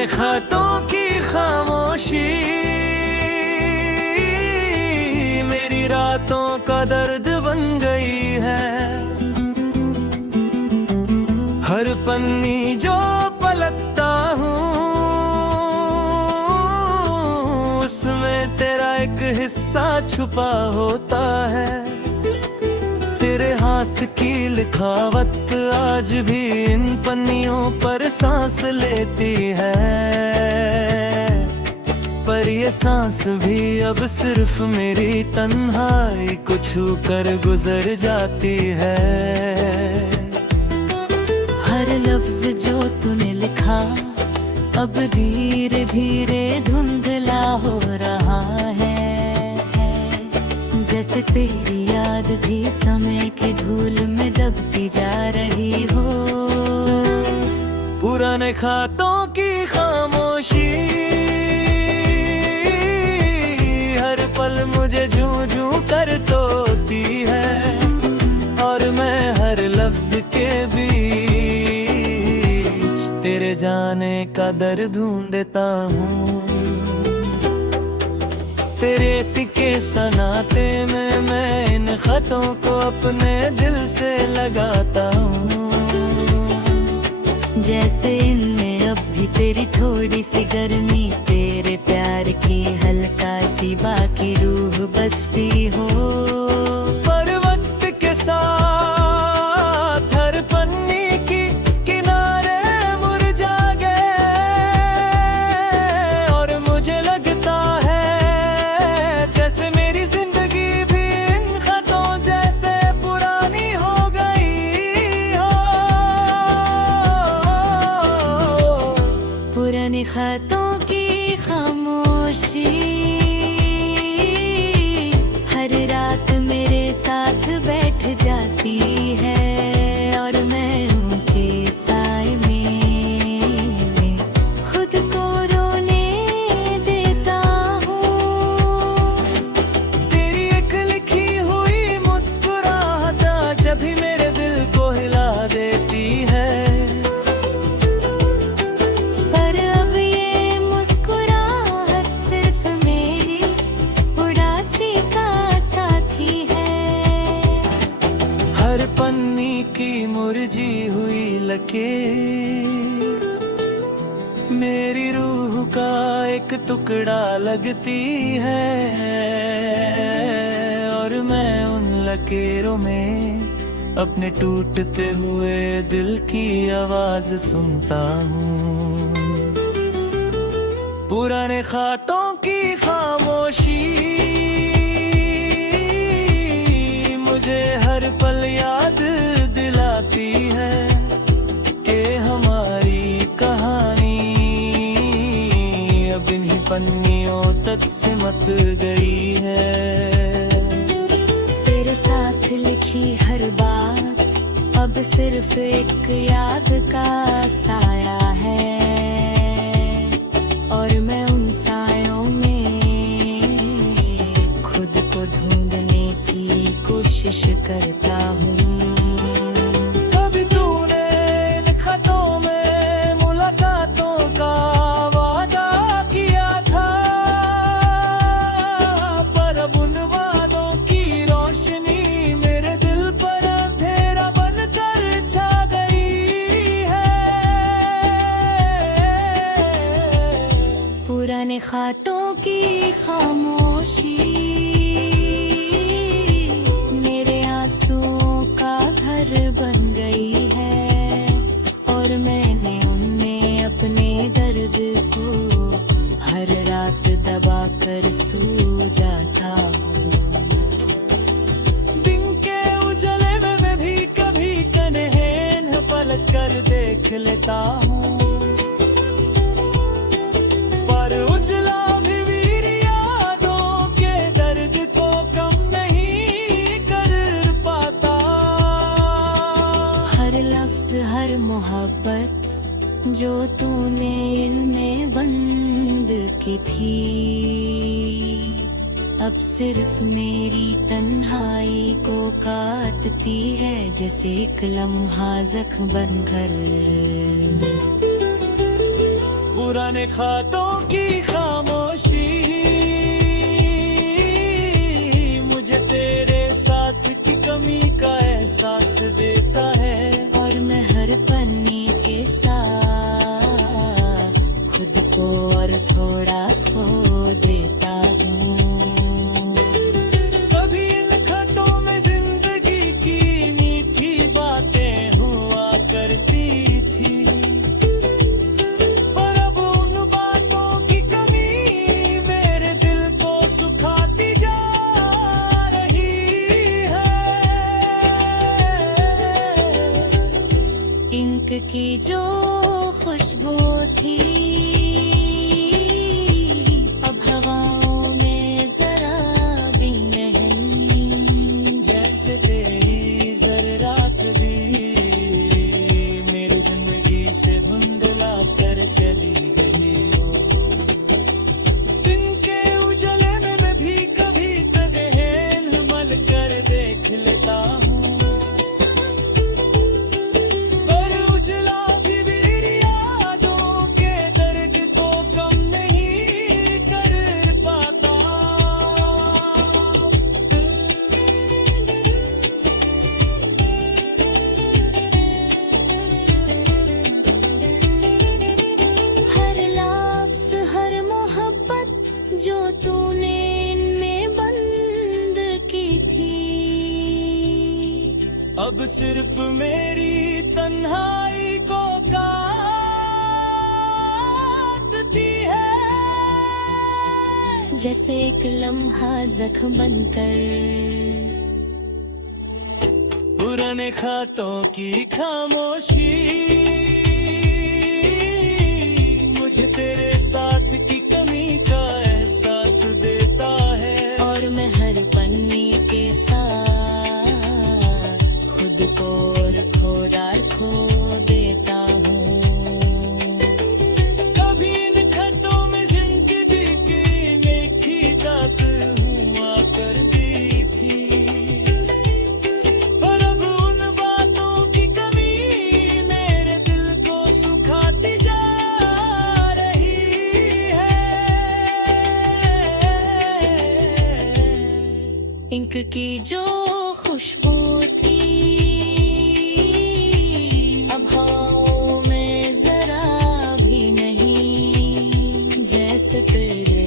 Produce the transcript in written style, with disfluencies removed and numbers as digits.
पुराने खातों की खामोशी मेरी रातों का दर्द बन गई है। हर पन्नी जो पलटता हूँ उसमें तेरा एक हिस्सा छुपा होता है। तेरे हाथ की लिखावट आज भी इन पन्नियों पर सांस लेती है, पर ये सांस भी अब सिर्फ मेरी तन्हाई को छू कर गुजर जाती है। हर लफ्ज जो तूने लिखा अब धीरे धीरे धुंधला हो रहा है, जैसे तेरी याद भी समय की धूल में दबती जा रही हो। पुराने खातों की खामोशी हर पल मुझे जूं जूं कर तोड़ती है, और मैं हर लफ्ज के बीच तेरे जाने का दर्द ढूंढता हूँ। तेरे तिके सनाते में मैं इन खतों को अपने दिल से लगाता हूँ, जैसे इनमें अब भी तेरी थोड़ी सी गर्मी, तेरे प्यार की हल्का सी बाकी रूह बसती हो। पर वक्त के साथ हर पन्नी की किनारे मुरझा गए, और मुझे लगता है जैसे मेरी जिंदगी भी इन खतों जैसे पुरानी हो गई हो। पुराने खतों की खामोशी हर रात मेरे साथ बैठ जाती है, और मैं उनके साए में खुद को रोने देता हूँ। तेरी एक लिखी हुई मुस्कुराहट जब भी मेरे दिल को हिला देती है, पर अब ये मुस्कुराहट सिर्फ मेरी उदासी का साथी है। हर पन्नी की मुरझी हुई लकीर मेरी रूह का एक टुकड़ा लगती है, और मैं उन लकीरों में अपने टूटते हुए दिल की आवाज सुनता हूँ। पुराने खातों की खामोशी मुझे हर पल याद दिलाती है कि हमारी कहानी अब इन्हीं पन्नियों तक सिमट गई है। तेरे साथ लिखी हर बात अब सिर्फ एक याद का साया है, और मैं उन सायों में खुद को ढूंढने की कोशिश करता हूँ। कभी तूने इन खतों में मुलाकातों का वादा किया था, पर अब उन वादों की रोशनी मेरे दिल पर अंधेरा बनकर छा गई है। पुराने खातों की खामोशी मेरे आंसुओं का घर बन गई है, और मैंने उनमें अपने दर्द को हर रात दबा कर सो जाता हूँ। दिन के उजले में मैं भी कभी कन्हेन पलट कर देख लेता हूँ, पर उजला भी वीर यादों के दर्द को कम नहीं कर पाता। हर लफ्ज हर मोहब्बत जो तूने इनमें बंद की थी अब सिर्फ मेरी तन्हाई को काटती है, जैसे एक लम्हा जख्म बनकर। पुराने खातों की खामोशी मुझे तेरे साथ की कमी का एहसास देता है। और मैं हर पन्ने के साथ खुद को और थोड़ा खो देता हूँ। कभी इन खतों में जिंदगी की मीठी बातें हुआ करती थी, पर अब उन बातों की कमी मेरे दिल को सुखाती जा रही है। इंक की जो खुशबू थी अब हवाओं में जरा भी नहीं। जैसे तेरी जर्रात भी मेरी जिंदगी से धुंधला कर चली गई हो। दिन के उजाले में मैं भी कभी कदहेल मल कर देख लेता हूँ, पर उजला भी मेरी यादों के दर्द को कम नहीं कर पाता। हर लफ्ज़ हर मोहब्बत जो तूने इनमें बंद की थी अब सिर्फ मेरी तन्हाई को काटती है। जैसे एक लम्हा जख्म बनकर पुराने खातों की खामोशी मुझे तेरे साथ की कमी का एहसास देता है। और मैं हर पन्ने के साथ खुद को और थोड़ा खो देता हूँ। कभी इन खतों में जिंदगी की मीठी बात हुआ करती थी, पर अब उन बातों की कमी मेरे दिल को सुखाती जा रही है। इंक की जो खुशबू थी अब हवाओं में जरा भी नहीं। जैसे तेरे